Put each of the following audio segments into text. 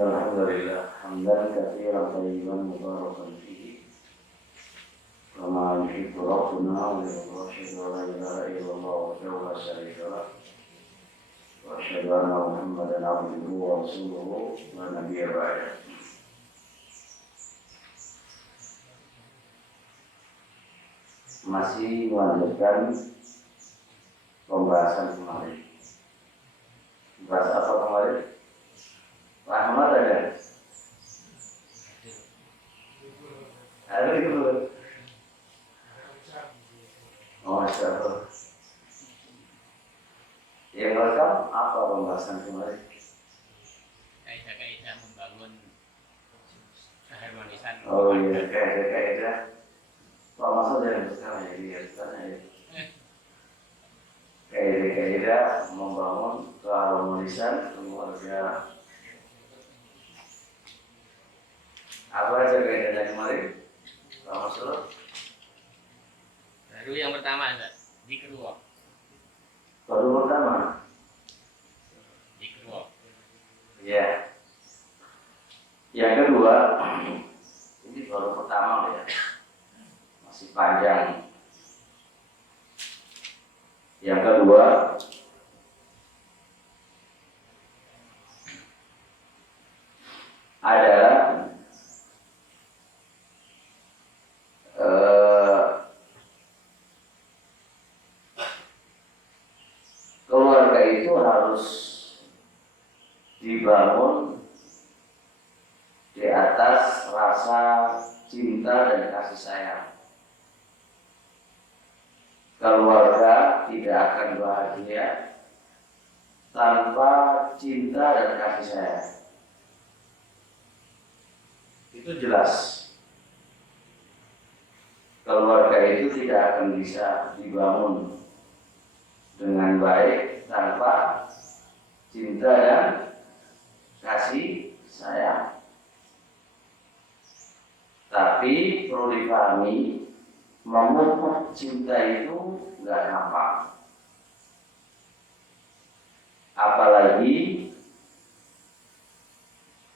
إن الحمد لله حمدا كثيرا طيبا مباركا فيه كما يحب ربنا ويرضى. لا إله إلا الله وحده لا شريك له وأشهد أن محمدا عبده ورسوله لا نبي بعده. Masih melanjutkan pembahasan kemarin. Bahas apa kemarin? Rahmat ada? Ada itu. Oh, Masya Allah. Yang rekam apa pembahasan kemarin? Kaidah membangun keharmonisan. Oh iya, kaidah. Pak Masud yang sekarang ya, dia sekarang ya. Kaidah membangun keharmonisan keluarga. Apa aja kaidahnya kemarin? Pak Masud? Baru yang pertama, zikru. Baru pertama? Zikru. Ya. Yang kedua, ini baru pertama ya. Masih panjang. Yang kedua, adalah keluarga itu harus dibangun di atas rasa cinta dan kasih sayang. Keluarga tidak akan bahagia tanpa cinta dan kasih sayang. Itu jelas. Keluarga itu tidak akan bisa dibangun dengan baik tanpa cinta dan kasih sayang. Tapi perlu dipahami, memupuk cinta itu nggak gampang.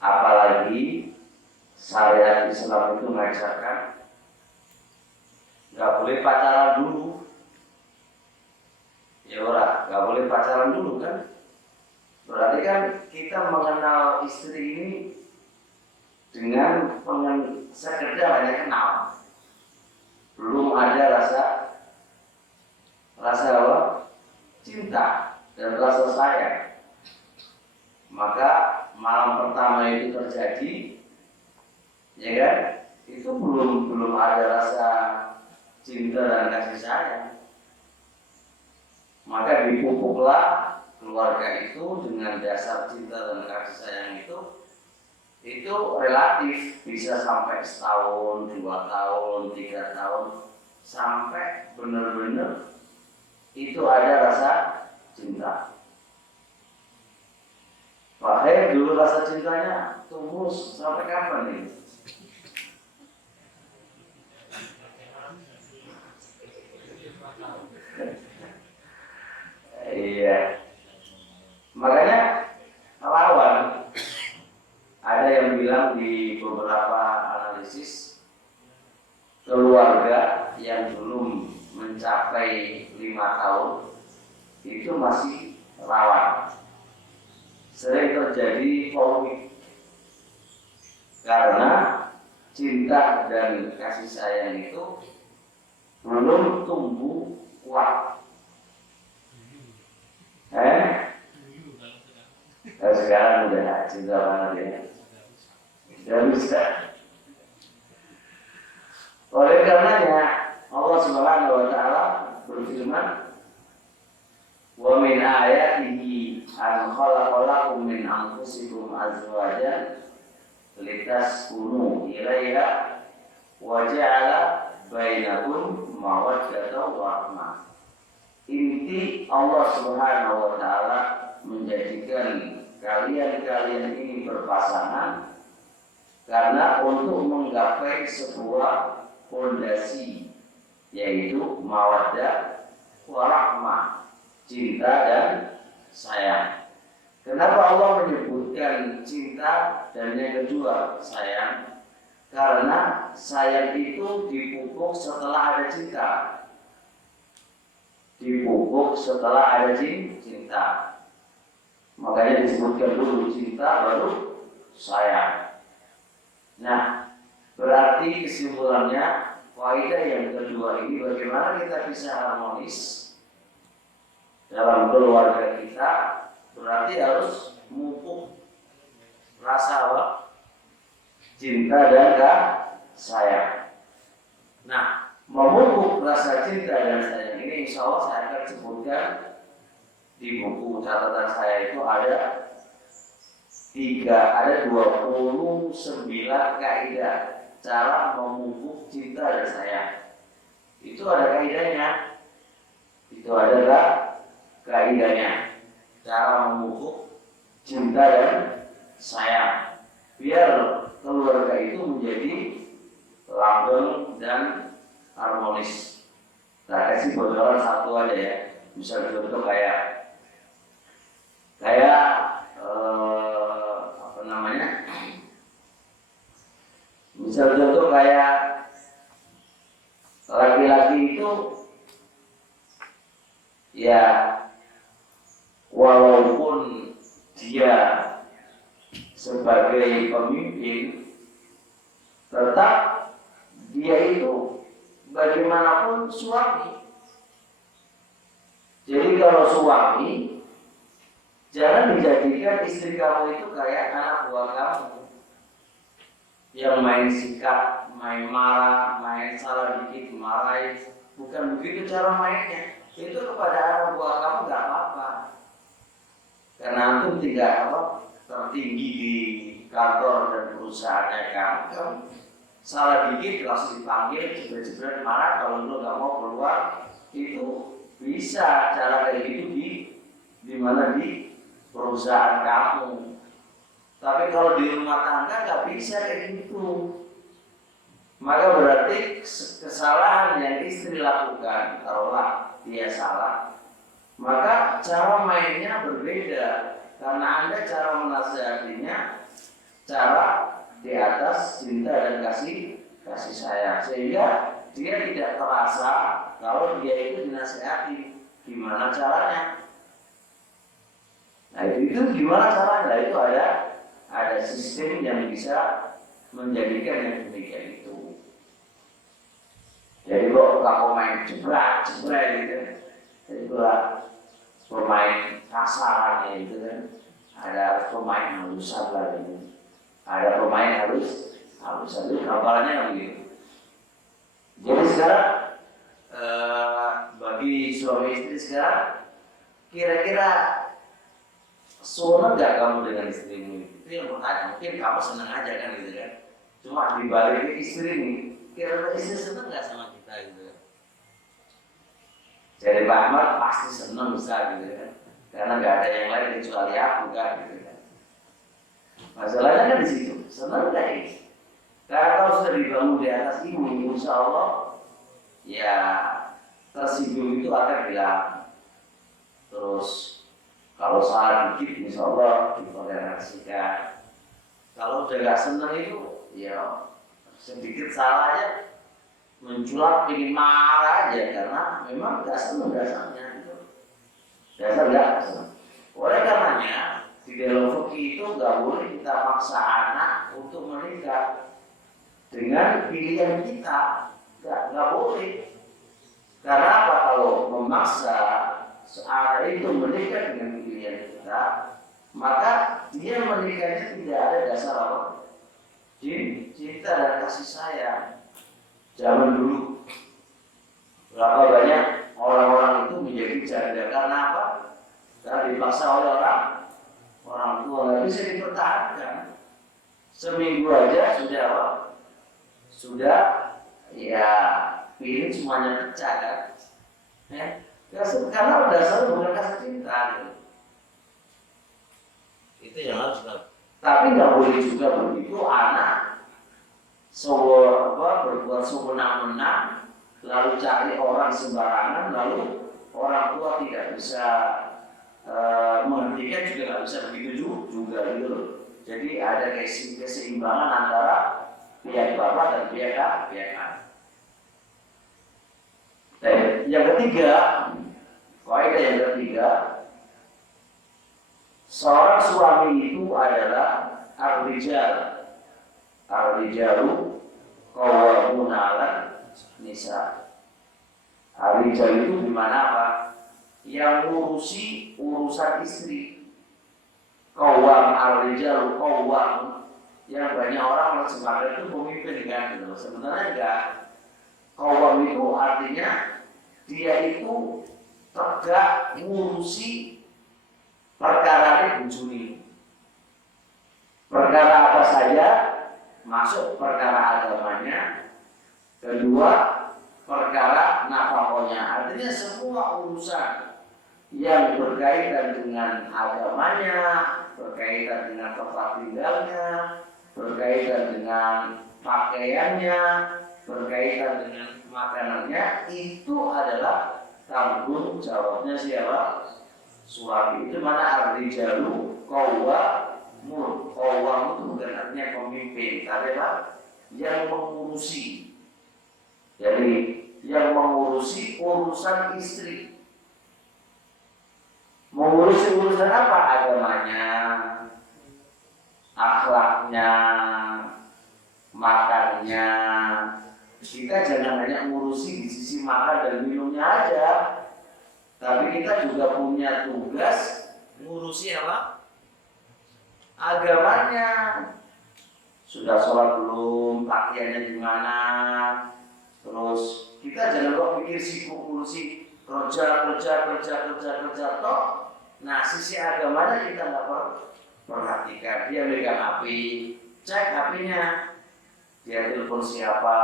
Apalagi syariat Islam itu mengajarkan nggak boleh pacaran dulu. Ya ora, nggak boleh pacaran dulu kan? Berarti kan kita mengenal istri ini dengan sekedar hanya kenal. Belum ada rasa apa? Cinta dan rasa sayang. Maka malam pertama itu terjadi, ya kan? Itu belum ada rasa cinta dan kasih sayang. Maka dipupuklah keluarga itu dengan dasar cinta dan kasih sayang itu relatif, bisa sampai setahun, 2 tahun, 3 tahun, sampai benar-benar itu ada rasa cinta. Pak dulu rasa cintanya tumbuh sampai kapan nih? Iya. Makanya lawan. Ada yang bilang di beberapa analisis, keluarga yang belum mencapai 5 tahun itu masih rawan. Sering terjadi konflik karena cinta dan kasih sayang itu belum tumbuh kuat. Sekarang udah cinta banget ya. Tidak bisa. Oleh karenanya Allah Subhanahu wa taala berfirman, "Wa min ayatihi an khalaqalakum min anfusikum azwajan litaskunu ilaiha wa ja'ala bainakum mawaddatan wa rahmah." Inti Allah Subhanahu wa taala menjadikan kalian ini berpasangan karena untuk menggapai sebuah fondasi, yaitu mawaddah warahmah, cinta dan sayang. Kenapa Allah menyebutkan cinta cinta, dan yang kedua sayang. Karena sayang itu dipupuk setelah ada cinta. Dipupuk setelah ada cinta. Makanya disebutkan dulu cinta baru sayang. Nah, berarti kesimpulannya kaidah yang kedua ini bagaimana kita bisa harmonis dalam keluarga kita, berarti harus memupuk rasa apa? Cinta dan sayang. Nah, memupuk rasa cinta dan sayang ini insya Allah saya akan sebutkan di buku catatan saya. Itu ada 29 kaidah cara memupuk cinta dan sayang. Itu ada kaidahnya. Itu ada kaidahnya. Cara memupuk cinta dan sayang. Biar keluarga itu menjadi langgeng dan harmonis. Nah, kasih bocoran satu aja ya. Bisa contoh kayak apa namanya? Misal contoh kayak laki-laki itu ya walaupun dia sebagai pemimpin, tetap dia itu bagaimanapun suami. Jadi kalau suami, jangan dijadikan istri kamu itu kayak anak buah kamu yang main sikap, main marah, main salah dikit dimarahin. Bukan begitu cara mainnya. Itu kepada anak buah kamu nggak apa-apa, karena antum tidak tertinggi di kantor dan perusahaannya kamu salah dikit langsung dipanggil, jebret-jebret marah. Kalau lu nggak mau keluar, itu bisa cara kayak gitu di mana di perusahaan kamu. Tapi kalau di rumah tangga nggak bisa kayak gitu. Maka berarti kesalahan yang istri lakukan, taruhlah dia salah, maka cara mainnya berbeda. Karena Anda cara menasihatinya cara di atas cinta dan kasih sayang, sehingga dia tidak terasa kalau dia itu dinasihati. Gimana caranya? Nah itu gimana caranya? Nah, itu ada sistem yang bisa menjadikan yang demikian itu. Jadi kok main jebret gitu, jadi pula pemain kasarannya itu kan, ada pemain halusan lah gitu. Ada pemain halusan itu gambarannya begitu. Jadi sekarang bagi suami istri sekarang, kira-kira senang nggak kamu dengan istrimu? Itu yang pertanyaan. Mungkin kamu senang aja kan gitu kan. Cuma dibalik istri ini, kira-kira istri senang nggak sama kita gitu kan? Jadi Pak Ahmad pasti senang bisa gitu kan, karena nggak ada yang lain kecuali aku kan gitu kan. Masalahnya kan di situ, senang nggak ini? Karena kalau sudah dibangun di atas ini, insya Allah ya tersinggung itu akan hilang. Terus kalau salah dikit, insya Allah ditoleransikan. Kalau udah nggak senang itu, ya sedikit salah aja menculap, ingin marah aja karena memang nggak senang dasarnya gitu. Dasar nggak senang. Oleh karenanya di dalam fikih itu nggak boleh kita maksa anak untuk menikah dengan pilihan kita, nggak boleh. Karena apa? Kalau memaksa anak itu menikah dengan pilihan kita, maka dia menikahnya tidak ada dasar apa? Cinta dan kasih sayang. Zaman dulu berapa banyak orang-orang itu menjadi janda karena apa? Karena dipaksa oleh orang tua, nggak bisa dipertahankan. Seminggu aja sudah apa? Sudah ya pilih semuanya pecah kan? Karena dasarnya bukan kasih cinta gitu. Itu yang harus kita. Tapi nggak boleh juga begitu anak berbuat sewenang-wenang, lalu cari orang sembarangan, lalu orang tua tidak bisa menghentikan, juga nggak bisa begitu juga gitu loh. Jadi ada keseimbangan antara pihak bapak dan pihak anak. Dan yang ketiga, kaidah yang ketiga, seorang suami itu adalah ar-rijal. Ar-rijalu qawwamuna 'alan nisa. Ar-rijal itu gimana apa? Yang ngurusi urusan istri. Qawwam, ar-rijalu qawwam. Yang banyak orang menerjemahkan itu pemimpin kan gitu. Sebenarnya enggak. Qawwam itu artinya dia itu tegak ngurusi perkara bujuni. Perkara apa saja masuk perkara agamanya. Kedua, perkara nafkahnya. Artinya semua urusan yang berkaitan dengan agamanya, berkaitan dengan tempat tinggalnya, berkaitan dengan pakaiannya, berkaitan dengan makanannya, itu adalah tanggung jawabnya siapa? Suami. Itu mana ar-rijalu qawwamun. Qawwam itu bukan artinya pemimpin, tapi apa? Yang mengurusi. Jadi yang mengurusi urusan istri. Mengurusi urusan apa? Agamanya, akhlaknya, makannya. Kita jangan hanya ngurusi di sisi makan dan minumnya aja, tapi kita juga punya tugas ngurusi apa? Agamanya. Sudah sholat belum? Pakaiannya gimana? Terus kita jangan kok pikir sibuk ngurusi kerja toh. Nah, sisi agamanya kita nggak perhatikan. Dia megang HP, cek HP-nya. Dia telepon siapa?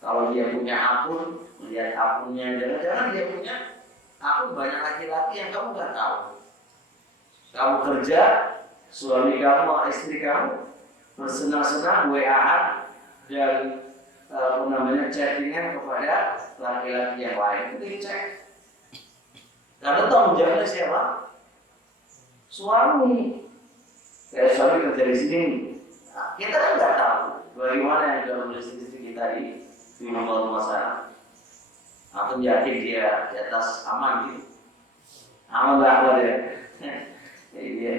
Kalau dia punya akun, lihat akunnya. Jangan-jangan dia punya akun banyak laki-laki yang kamu nggak tahu. Kamu kerja, suami kamu, istri kamu bersenang-senang WA-an dan chattingan kepada laki-laki yang lain. Itu dicek. Karena tanggung jawabnya siapa? Suami. Kayak suami kerja di sini, kita kan nggak tahu bagaimana yang dalam istri kita di rumah sana. Aku yakin dia di atas aman gitu. Aman nggak apa dia? Jadi dia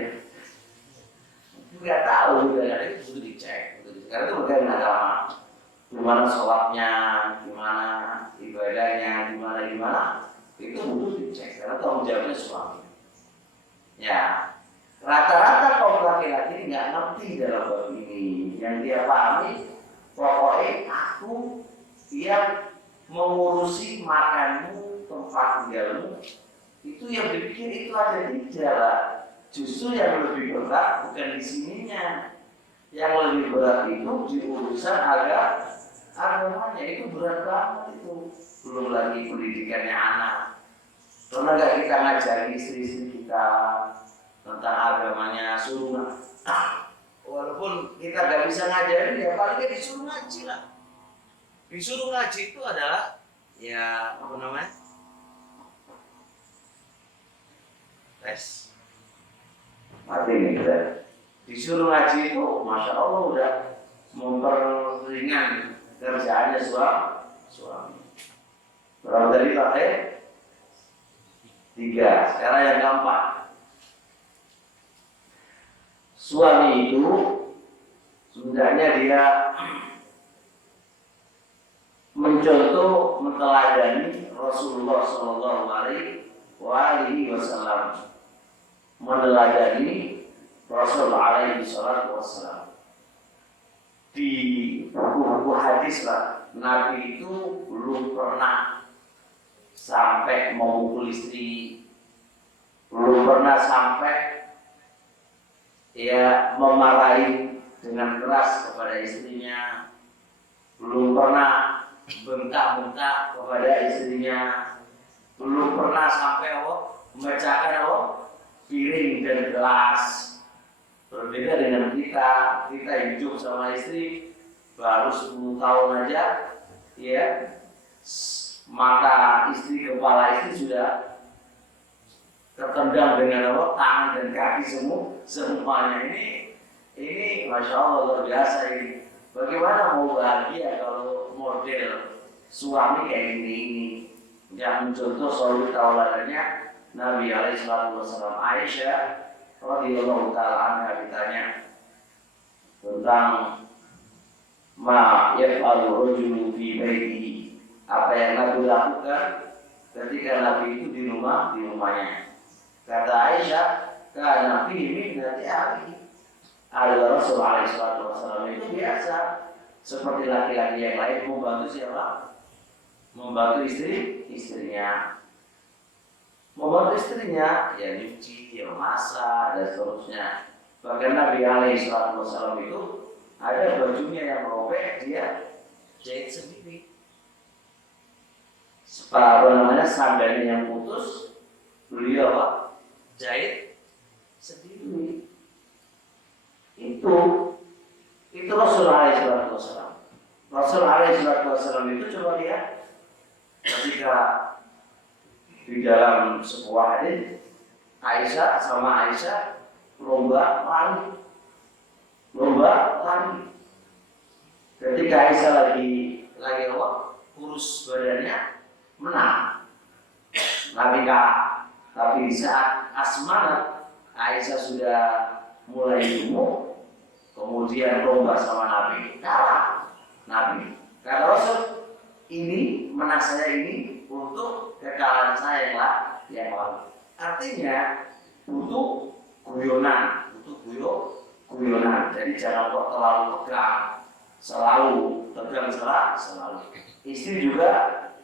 nggak tahu juga, itu butuh dicek. Karena itu berkaitan agama. Gimana sholatnya, gimana ibadahnya, gimana itu butuh dicek. Karena tanggung jawabnya suami. Ya, rata-rata kaum laki-laki nggak ngerti dalam bab ini. Yang dia pahami, pokoknya aku yang mengurusi makanmu, tempat tinggalmu, itu yang dipikir itu ada di jalan. Justru yang lebih berat bukan di sininya. Yang lebih berat itu di urusan agamanya. Itu berat banget itu. Belum lagi pendidikannya anak. Pernah nggak kita ngajari istri-istri kita tentang agamanya? Suruh walaupun kita nggak bisa ngajarin, ya paling nggak disuruh ngaji lah. Disuruh ngaji itu adalah ya apa namanya? Tes. Mati nih kita. Disuruh ngaji itu, masya Allah udah memperringan kerjaannya suami. Berapa tadi pakai? 3. Sekarang yang keempat. Suami itu sebenarnya dia mencontoh, meneladani Rasulullah Shallallahu Alaihi Wasallam, meneladani Rasul Alaihi Wasallam. Di buku-buku hadis lah, Nabi itu belum pernah sampai memukul istri, belum pernah sampai ya memarahi dengan keras kepada istrinya, belum pernah bentak-bentak kepada istrinya, belum pernah sampai memecahkan piring dan gelas. Berbeda dengan kita hidup sama istri baru 10 tahun aja, ya mata istri, kepala istri sudah tertendang dengan tangan dan kaki semuanya. Ini Ini Masya Allah luar biasa ini. Bagaimana mau bahagia kalau model suami kayak ini? Yang mencontoh selalu tauladannya Nabi Alaihissalam. Aisyah radhiyallahu taala anha ditanya tentang ma yaf'alu rajulu fi baitihi, apa yang Nabi lakukan ketika Nabi itu di rumahnya. Kata Aisyah, karena fi mihnati ahli. Adalah Rasul Alaihissalam itu biasa seperti laki-laki yang lain membantu siapa? Membantu istrinya. Membantu istrinya, ya nyuci, ya masak, dan seterusnya. Bahkan Nabi Alaihissalam itu ada bajunya yang robek, dia jahit sendiri. Sandalnya yang putus, beliau apa? Jahit sendiri. Itu Rasul Alaihissalam. Rasul Alaihissalam itu coba lihat ketika di dalam sebuah hadis Aisyah lomba lari. Ketika Aisyah lagi kurus badannya, menang Nabi kalah. Tapi di saat asmanat Aisyah sudah mulai gemuk, kemudian lomba sama Nabi, kalah Nabi. Kata Rasul, ini menang saya ini untuk kekalahan saya yang lalu. Artinya butuh guyonan. Jadi jangan kok terlalu tegang selalu. Istri juga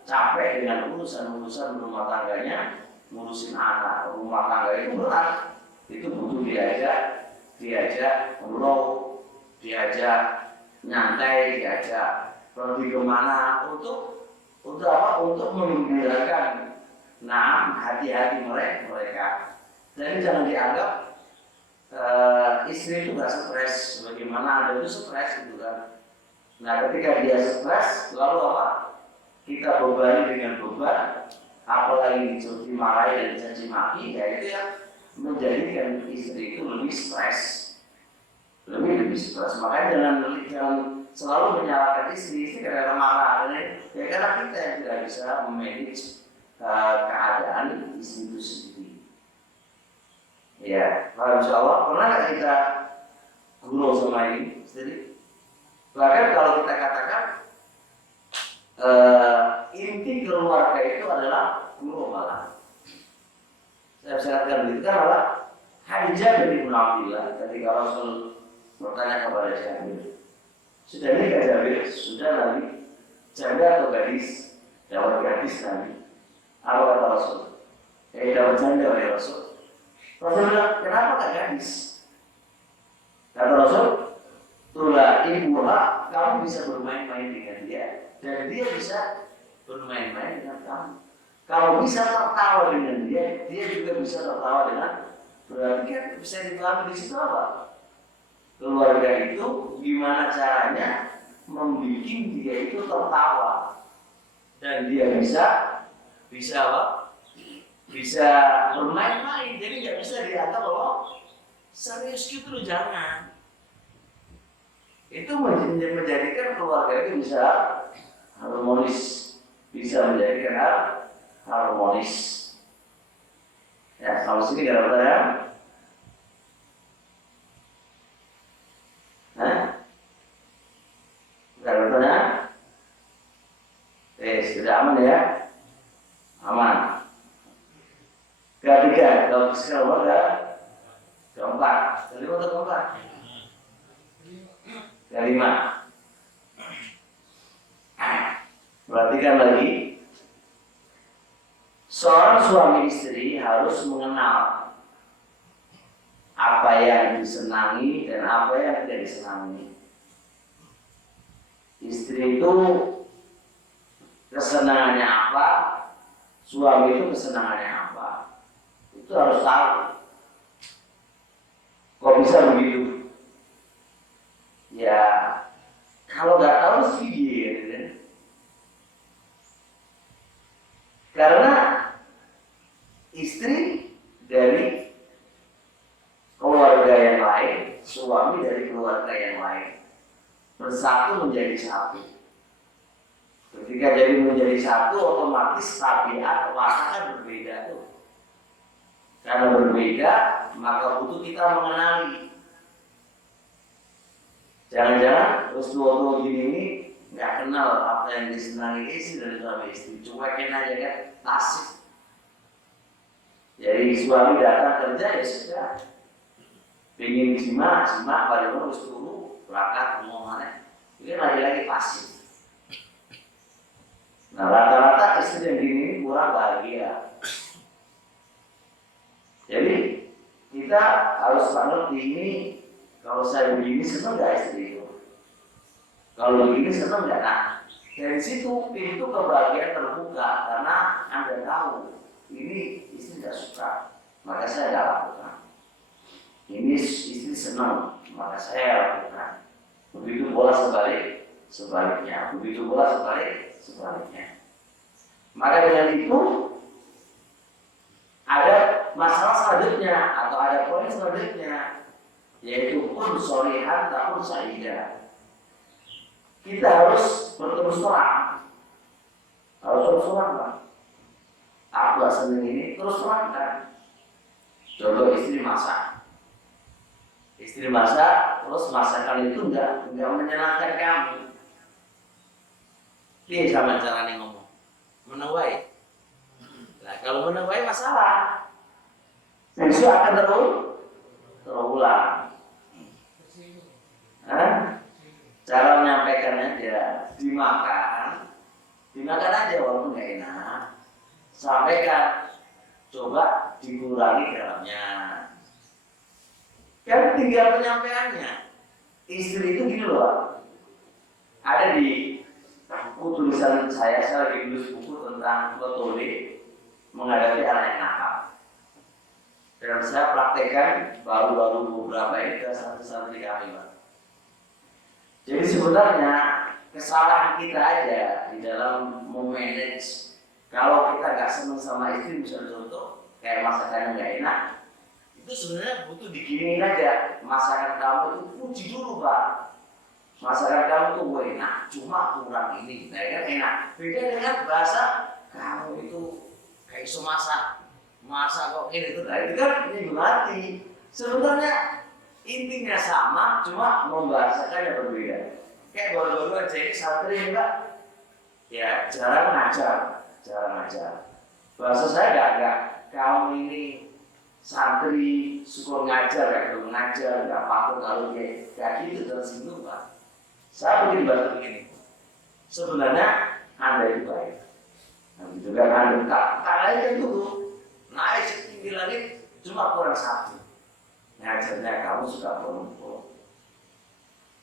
capek dengan urusan rumah tangganya, ngurusin anak, rumah tangga itu berat. Itu butuh diajak ngobrol, diajak nyantai, diajak pergi kemana untuk apa? Untuk menggembirakan hati-hati mereka. Jadi jangan dianggap istri itu gak stres, bagaimana Anda itu stres gitu kan. Nah ketika dia stres, lalu apa? Kita bebani dengan beban, apalagi dimarahi dan dicaci maki, ya itu yang menjadikan istri itu lebih stres. Makanya jangan selalu menyalahkan istri karena marah, ya karena kita yang tidak bisa memanage keadaan istri itu sendiri. Ya, insya Allah pernah nggak kita gurau sama ini istri? Bahkan kalau kita katakan inti keluarga itu adalah guru malah. Saya perhatikan itu kan adalah Hadijah bin Abdillah ketika Rasul bertanya kepada Jabir, sudah nikah Jabir? Sudah Nabi. Jabir atau gadis? Dapat gadis Nabi. Apa kata Rasul? Dapat janda oleh Rasul. Rasul bilang, kenapa gak gadis? Kata Rasul, tulah ibuha, kamu bisa bermain-main dengan dia dan dia bisa bermain-main dengan kamu. Kamu bisa tertawa dengan dia, dia juga bisa tertawa dengan. Berarti kan bisa dipahami di situ apa? Keluarga itu gimana caranya membuat dia itu tertawa dan dia bisa apa? Bisa bermain-main, jadi nggak bisa dianggap bahwa serius gitu loh, jangan. Itu menjadikan keluarga itu bisa harmonis, bisa menjadikan harmonis. Ya, sampai sini nggak ada pertanyaan? Nggak ada pertanyaan? Sudah aman ya? Aman. Ketiga, kalau sekarang keempat, kelima atau keempat? Kelima. Perhatikan lagi, seorang suami istri harus mengenal apa yang disenangi dan apa yang tidak disenangi. Istri itu kesenangannya apa, suami itu kesenangannya apa. Itu harus tahu. Kok bisa begitu? Ya, kalau nggak tahu sih gitu. Karena istri dari keluarga yang lain, suami dari bersatu menjadi satu. Ketika jadi menjadi satu, otomatis tabiat watak kan berbeda tuh. Karena berbeda, maka butuh kita mengenali. Jangan-jangan terus tua-tua gini ini nggak kenal apa yang disenangi istri dari suami istri, cuekin aja kan, pasif. Jadi suami datang kerja ya sudah, pengen jima paling harus dulu berangkat ngomongannya, ini lagi-lagi pasif. Nah rata-rata istri yang gini ini kurang bahagia. Jadi kita harus ngerti ini, kalau saya begini senang nggak istri itu? Kalau begini senang nggak? Nah dari situ pintu kebahagiaan terbuka karena Anda tahu ini istri tidak suka, maka saya tidak lakukan. Ini istri senang, maka saya lakukan. Begitu pula sebaliknya. Begitu pula sebaliknya. Maka dengan itu ada masalah selanjutnya atau ada poin selanjutnya, yaitu kun sholihan takun sa'idah. Kita harus berterus terang, Pak. Aku gak seneng ini, terus terang kan. Contoh istri masak, terus masakan itu enggak menyenangkan kamu. Ini sama caranya ngomong, menuai. Nah kalau menuai masalah, itu akan terulang. Cara menyampaikannya aja, dimakan aja walaupun nggak enak. Sampaikan, coba dikurangi garamnya. Kan tinggal penyampaiannya. Istri itu gini loh, ada di buku tulisan saya lagi tulis buku tentang metode menghadapi anak yang nakal. Dan saya praktekkan baru-baru beberapa ini ke santri kami, Pak. Jadi sebenarnya kesalahan kita aja di dalam memanage. Kalau kita nggak senang sama istri, misalnya contoh kayak masakannya nggak enak, itu sebenarnya butuh diginiin aja. Masakan kamu itu puji dulu, Pak. Masakan kamu tuh enak, cuma kurang ini. Nah kan enak. Beda dengan bahasa kamu itu kayak iso masak kok ini tuh. Nah itu kan ini berarti sebenarnya intinya sama, cuma membahasakannya berbeda. Kayak baru-baru aja ini santri enggak, ya jarang ngajar. Bahasa saya enggak, kamu ini santri suka ngajar, enggak patut kalau kayak gitu tersinggung, Pak. Saya begini bantu begini. Sebenarnya Anda itu baik. Nanti juga Anda tak dulu, naik setinggi langit cuma kurang satu. Ngajarnya kamu sudah beruntung.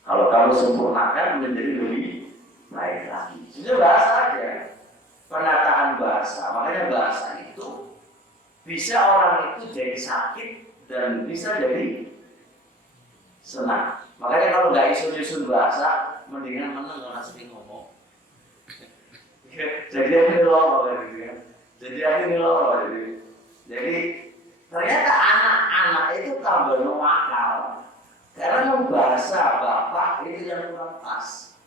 Kalau kamu sempurnakan menjadi lebih baik lagi. Jadi bahasa aja, penataan bahasa. Makanya bahasa itu bisa orang itu jadi sakit dan bisa jadi senang. Makanya kalau nggak isun-isun bahasa, mendingan menang karena sering ngomong. Jadi ini loro Jadi ternyata anak-anak itu tambah nakal karena membahasa bapak itu yang kurang pas.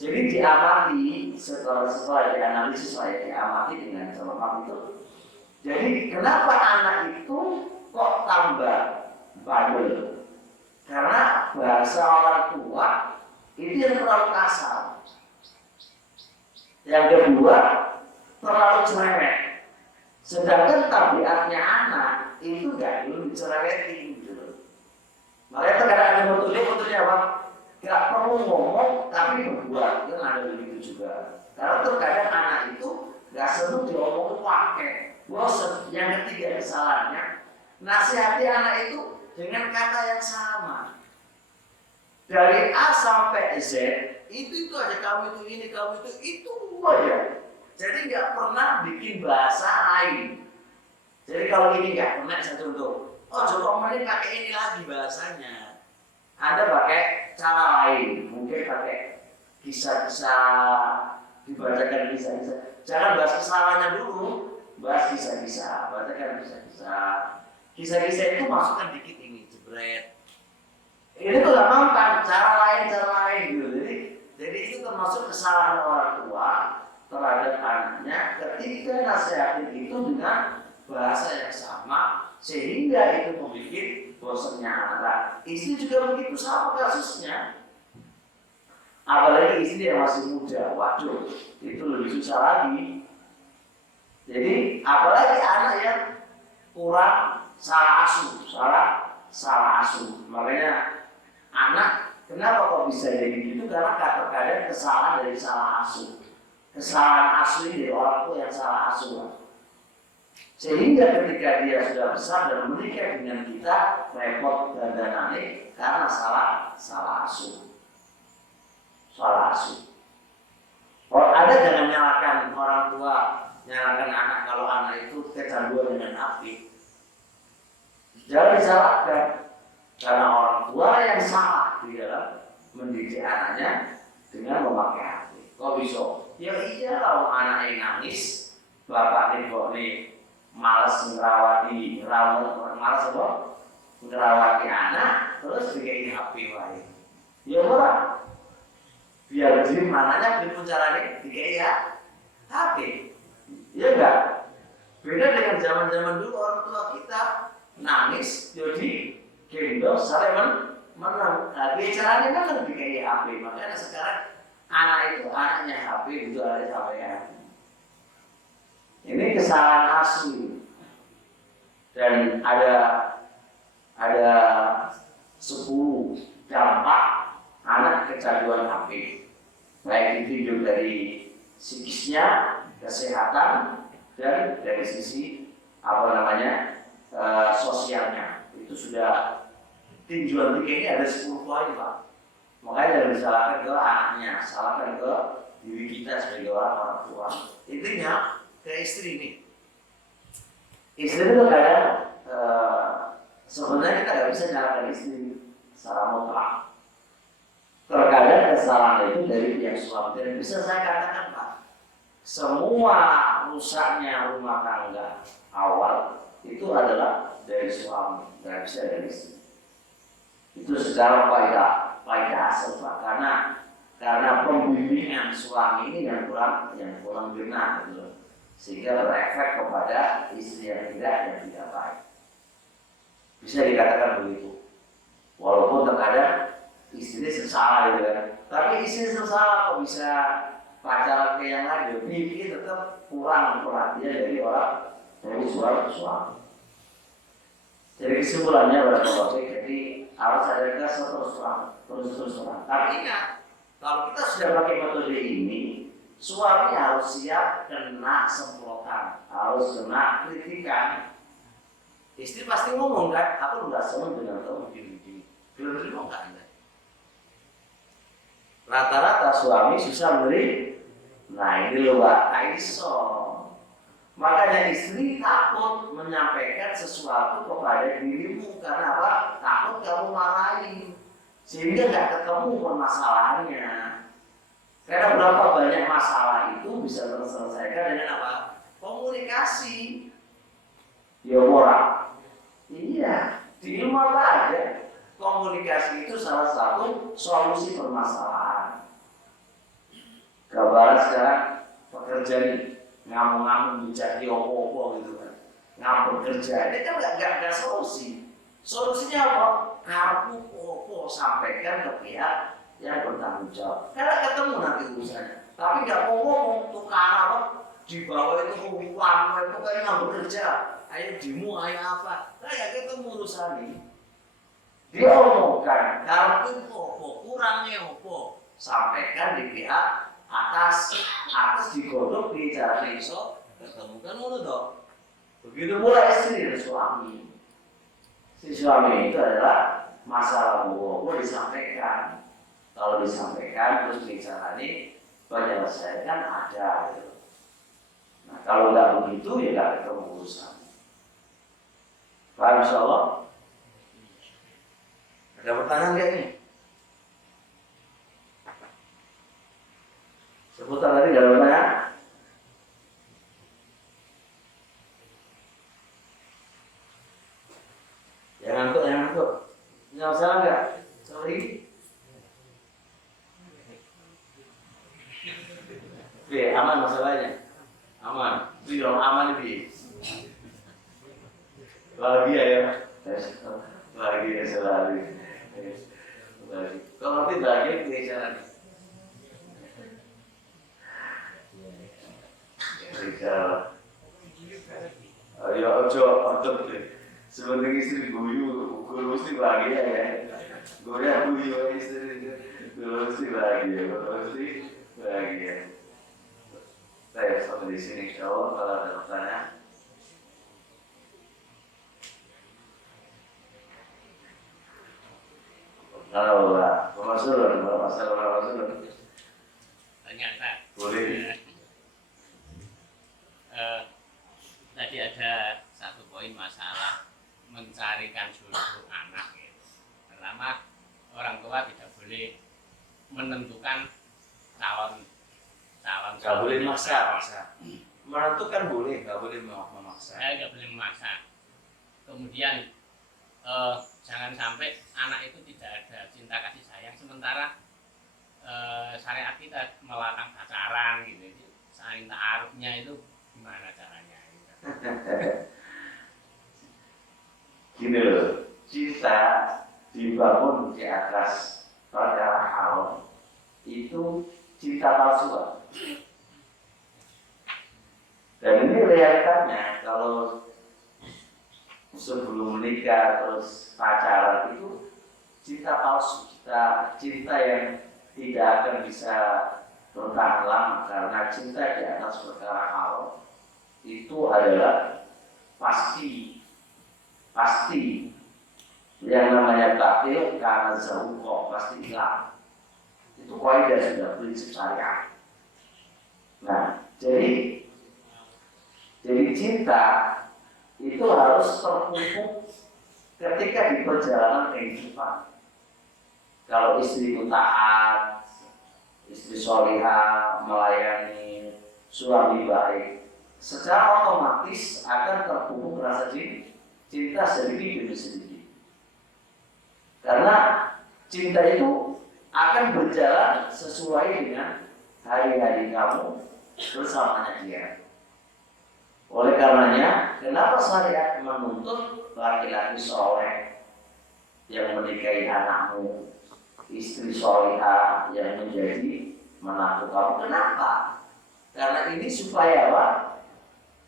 Jadi diamati setelah dianalisis saya diamati dengan cermat itu. Jadi kenapa anak itu kok tambah bandel? Karena bahasa orang tua itu yang terlalu kasar. Yang kedua terlalu cerewet. Sedangkan tabiatnya anak itu nggak perlu dicerewetin gitu. Makanya terkadang ada metode apa? Nggak perlu ngomong tapi berbuat, kan ada begitu juga. Karena terkadang anak itu nggak senang diomongin pakai, bosan. Yang ketiga kesalahannya, nasihati anak itu dengan kata yang sama. Dari A sampai Z itu aja, kamu itu ini, kamu itu aja. Jadi nggak pernah bikin bahasa lain. Jadi kalau ini nggak pernah, saya contoh. Oh coba ini pakai ini lagi bahasanya. Anda pakai cara lain, mungkin pakai kisah-kisah, dibacakan kisah-kisah. Jangan bahas kesalahannya dulu, bahas kisah-kisah, bacakan kisah-kisah. Kisah-kisah itu masukkan dikit ini, jebret. Ini tuh gak mempan, cara lain gitu. Jadi itu termasuk kesalahan orang tua terhadap anaknya ketika nasihatin itu dengan bahasa yang sama sehingga itu membuat bosannya anak. Istri juga begitu sama kasusnya. Apalagi istri yang masih muda, waduh, itu lebih susah lagi. Jadi apalagi anak yang kurang salah asuh. Makanya anak kenapa kok bisa jadi gitu? Karena kadang kesalahan dari salah asuh. Kesalahan asuh dari orang tua yang salah asuh. Sehingga ketika dia sudah besar dan menikah dengan kita repot dan aneh karena salah asuh. Kalau ada jangan nyalakan orang tua, nyalakan anak kalau anak itu kecanduan dengan api. Jangan disalahkan karena orang tua yang salah di dalam mendidik anaknya dengan memakai api. Kok bisa? Ya iya kalau anak yang nangis, bapak nih malas merawati anak, terus dikai HP wae. Ya ora. Biar diem anaknya begitu caranya dikai ya HP. Iya enggak? Beda dengan zaman-zaman dulu orang tua kita nangis, jadi gendong sampai menang. Nah, caranya kan dikai HP. Makanya sekarang anak itu anaknya HP itu ada sampai ya. Ini kesalahan asli. Dan ada 10 dampak anak kecanduan HP. Baik itu dari psikisnya, kesehatan, dan dari sisi sosialnya. Itu sudah tinjauan 3 ini ada 10 poin, Pak. Makanya jangan disalahkan ke anaknya, salahkan ke diri kita sebagai orang tua. Intinya ke istri ini. Istri itu kadang sebenarnya kita nggak bisa nyalakan istri secara mutlak. Terkadang kesalahan itu dari pihak suami. Dan bisa saya katakan Pak, semua rusaknya rumah tangga awal itu adalah dari suami, nggak bisa dari istri. Itu secara faedah asal Pak, karena pembimbingan suami ini yang kurang benar gitu. Sehingga berefek kepada istri yang tidak baik. Bisa dikatakan begitu. Walaupun terkadang istri sesalah gitu kan. Tapi istri sesalah kok bisa pacaran ke yang lain, ini tetap kurang perhatian dari suami. Jadi kesimpulannya berarti jadi harus ada terus terang. Tapi ingat, kalau kita sudah pakai metode ini, suami harus siap kena semprotan, harus kena kritikan. Istri pasti ngomong kan, aku nggak senang dengan kamu gini. Belum terima nggak Anda? Rata-rata suami susah beri. Nah ini loh Pak, iso. Makanya istri takut menyampaikan sesuatu kepada dirimu karena apa? Takut kamu marahin, sehingga nggak ketemu permasalahannya. Karena berapa banyak masalah itu bisa terselesaikan dengan apa? Komunikasi. Ya orang. Iya, di rumah aja. Komunikasi itu salah satu solusi permasalahan. Gambaran sekarang pekerja nih ngamuk-ngamuk mencari opo-opo gitu kan. Ngamuk kerja ini kan nggak solusi. Solusinya apa? Kartu opo sampaikan ke pihak yang bertanggung jawab. Karena ketemu nanti urusannya. Tapi nggak mau ngomong tukang apa di bawah itu uang itu kayak nggak bekerja. Ayo dimu ayo apa? Nah ya ketemu urusannya. Dia omongkan kartu opo kurangnya opo sampaikan di pihak atas digodok di jalan iso ketemu kan ngono toh. Begitu pula istri dan suami. Si suami itu adalah masalah bobo disampaikan. Kalau disampaikan terus dijalani penyelesaian ada gitu. Nah kalau nggak begitu ya nggak ketemu urusan. Paham insyaallah? Ada pertanyaan nggak nih? Seputar tadi nggak ada pertanyaan? Jangan ngantuk. Nggak masalah nggak? bahagia ya. Bahagia selalu. Kalau nanti bahagia bicara. Bicara. Ayo ojo otot deh. Sebenarnya istri guyu, guru mesti bahagia ya. Goyang guyu istri, guru mesti bahagia, guru mesti bahagia. Saya sampai di sini, insya Allah kalau ada pertanyaan. Kalau masalah Tanya Pak. boleh. Tadi ada satu poin masalah mencarikan jodoh anak. Ya. Pertama, orang tua tidak boleh menentukan calon. Gak boleh maksa. Menentukan boleh, gak boleh memaksa. Saya nggak boleh memaksa. Kemudian jangan sampai anak itu tidak ada cinta kasih sayang, sementara syariat kita melarang pacaran gitu. Saling ta'arufnya itu gimana caranya? Gini loh, cinta dibangun di atas perkara haram itu cinta palsu. Dan ini realitanya kalau sebelum menikah terus pacaran itu cinta palsu, cinta yang tidak akan bisa bertahan lama karena cinta di atas perkara haram itu adalah pasti yang namanya batil karena jauh kok pasti hilang. Itu kaidah sudah prinsip syariat. Nah, jadi cinta itu harus terpupuk ketika di perjalanan kehidupan. Kalau istri itu taat, istri solihah, melayani, suami baik, secara otomatis akan terpupuk rasa cinta sedikit demi sedikit. Karena cinta itu akan berjalan sesuai dengan hari-hari kamu bersamanya dia. Oleh karenanya, kenapa syariat menuntut laki-laki soleh yang menikahi anakmu, istri solihah yang menjadi menantu kamu? Kenapa? Karena ini supaya apa?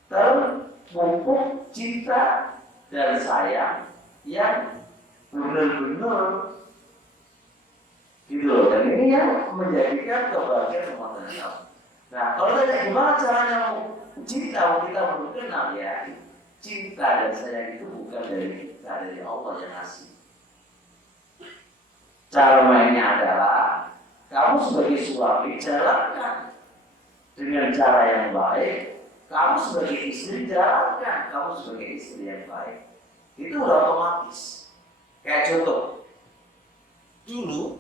Terpupuk cinta dan sayang yang benar-benar gitu loh. Dan ini yang menjadikan kebahagiaan rumah tangga kamu. Nah, kalau tanya gimana caranya cinta kita belum kenal ya. Cinta dan sayang itu bukan dari kita, dari Allah yang ngasih. Cara mainnya adalah kamu sebagai suami jalankan dengan cara yang baik. Kamu sebagai istri jalankan, kamu sebagai istri yang baik. Itu udah otomatis. Kayak contoh, dulu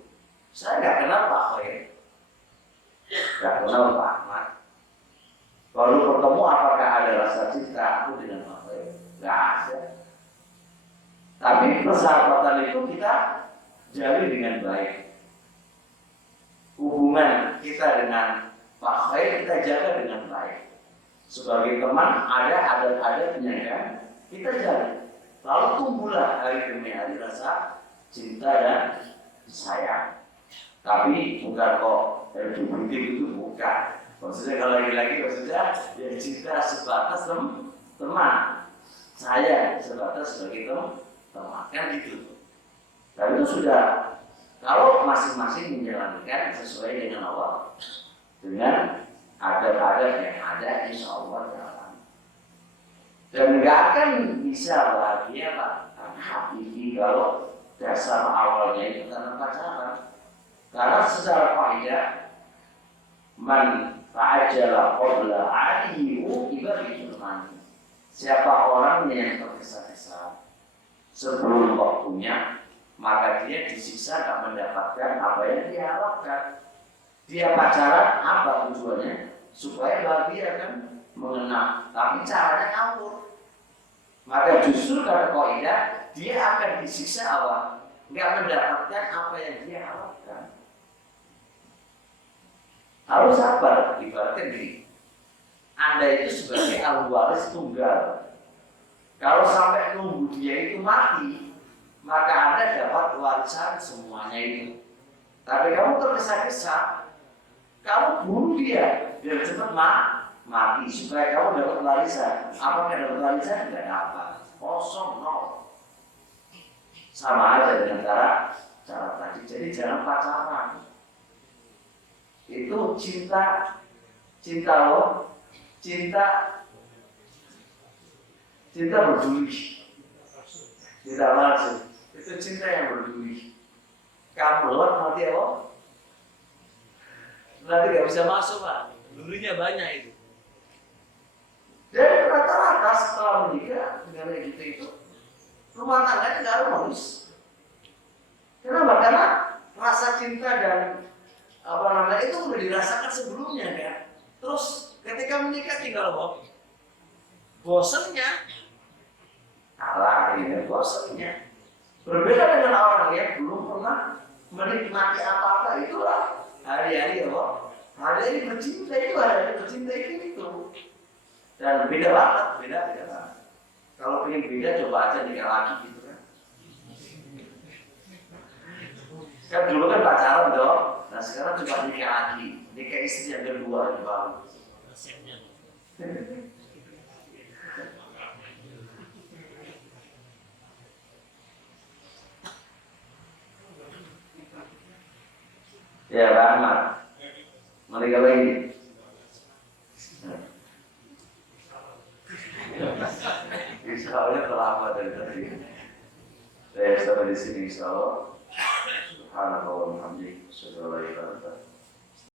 saya nggak kenal Pak Khair, nggak kenal Pak Ahmad. Baru bertemu apakah ada rasa cinta aku dengan Pak Khair? Nggak ada. Tapi persahabatan itu kita jalin dengan baik. Hubungan kita dengan Pak Khair kita jaga dengan baik. Sebagai teman ada adat-adatnya kan, kita jalin. Lalu tumbuhlah hari demi hari rasa cinta dan sayang. Tapi bukan kok LGBT itu bukan. Maksudnya kalau lagi-lagi maksudnya ya cinta sebatas teman. Saya sebatas sebagai teman kan gitu. Dan itu sudah kalau masing-masing menjalankan sesuai dengan Allah, dengan adat-adat yang ada, insya Allah jalan. Dan nggak akan bisa bahagia Pak hakiki kalau dasar awalnya itu karena pacaran. Karena secara kaidah man ta'ajjala qabla alihi ibadah mani. Siapa orangnya yang tergesa-gesa sebelum waktunya, maka dia disiksa tak mendapatkan apa yang dia harapkan. Dia pacaran apa tujuannya? Supaya bahagia kan, mengenal. Tapi caranya ngawur. Maka justru karena kaidah dia akan disiksa apa? Nggak mendapatkan apa yang dia harapkan. Harus sabar, ibaratnya gini. Anda itu sebagai ahli waris tunggal. Kalau sampai nunggu dia itu mati, maka Anda dapat warisan semuanya itu. Tapi kamu tergesa-gesa, kamu bunuh dia biar cepat mati supaya kamu dapat warisan. Apakah dapat warisan? Tidak dapat, kosong, nol. Sama aja dengan cara tadi. Jadi jangan pacaran. Itu cinta berduri. Tidak langsung. Itu cinta yang berduri. Kamu lewat mati apa? Nanti gak bisa masuk Pak. Durinya banyak itu. Dan rata-rata setelah menikah dengan kayak gitu itu rumah tangganya nggak harmonis. Kenapa? Karena rasa cinta dan itu udah dirasakan sebelumnya kan. Terus ketika menikah tinggal bosennya. Ini bosennya. Berbeda dengan orang yang belum pernah menikmati apa-apa, itulah hari-hari hari-hari bercinta itu. Dan beda banget. Kalau pengen beda coba aja nikah lagi gitu kan. Kan dulu kan pacaran dong. Nah sekarang coba nikah lagi. Nikah istri yang kedua coba. Ya Pak Ahmad, menikah lagi. Insya Allah terlambat dari tadi. Saya sampai di sini insya Allah. Subhanallah wa bihamdihi.